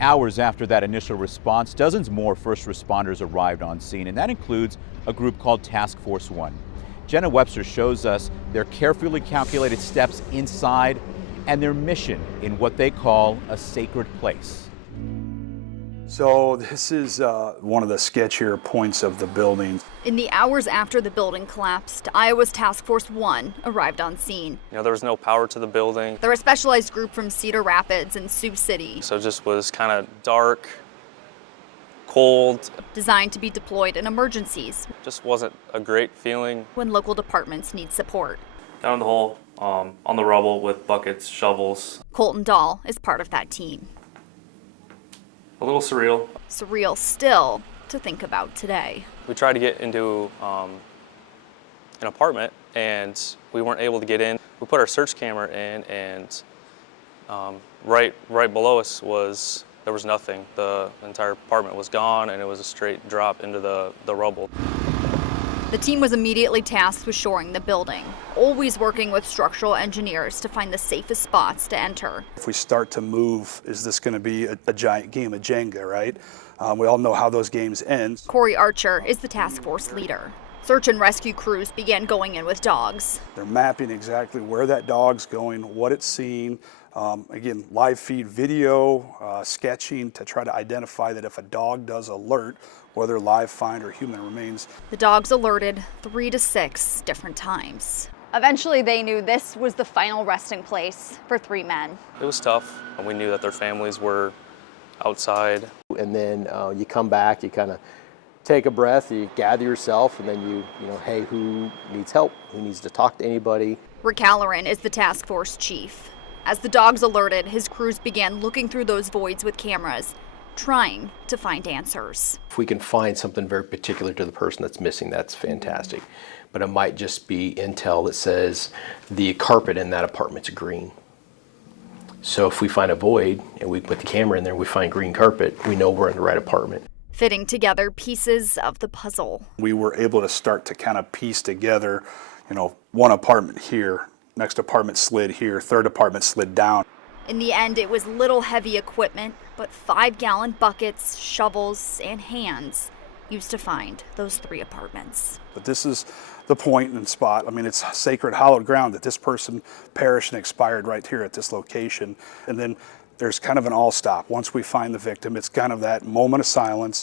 Hours after that initial response, dozens more first responders arrived on scene, and that includes a group called Task Force 1. Jenna Webster shows us their carefully calculated steps inside and their mission in what they call a sacred place. So this is one of the sketchier points of the building. In the hours after the building collapsed, Iowa's Task Force 1 arrived on scene. There was no power to the building. They're a specialized group from Cedar Rapids and Sioux City. So it just was kind of dark, cold. Designed to be deployed in emergencies. Just wasn't a great feeling. When local departments need support. Down in the hole, on the rubble with buckets, shovels. Colton Dahl is part of that team. A little surreal. Surreal still to think about today. We tried to get into an apartment and we weren't able to get in. We put our search camera in and right below us there was nothing. The entire apartment was gone and it was a straight drop into the rubble. The team was immediately tasked with shoring the building, always working with structural engineers to find the safest spots to enter. If we start to move, is this going to be a giant game of Jenga, right? We all know how those games end. Corey Archer is the task force leader. Search and rescue crews began going in with dogs. They're mapping exactly where that dog's going, what it's seeing. Again, live feed video, sketching to try to identify that if a dog does alert, whether live find or human remains. The dogs alerted 3 to 6 different times. Eventually they knew this was the final resting place for 3 men. It was tough. We knew that their families were outside. And then you come back, you kind of take a breath, you gather yourself, and then you know, hey, who needs help? Who needs to talk to anybody? Rick Halloran is the task force chief. As the dogs alerted, his crews began looking through those voids with cameras, trying to find answers. If we can find something very particular to the person that's missing, that's fantastic. But it might just be intel that says the carpet in that apartment's green. So if we find a void and we put the camera in there and we find green carpet, we know we're in the right apartment. Fitting together pieces of the puzzle. We were able to start to kind of piece together, one apartment here, next apartment slid here, third apartment slid down. In the end, it was little heavy equipment, but 5-gallon buckets, shovels, and hands used to find those 3 apartments. But this is the point and spot. I mean, it's sacred, hallowed ground that this person perished and expired right here at this location. And then there's kind of an all stop. Once we find the victim, it's kind of that moment of silence.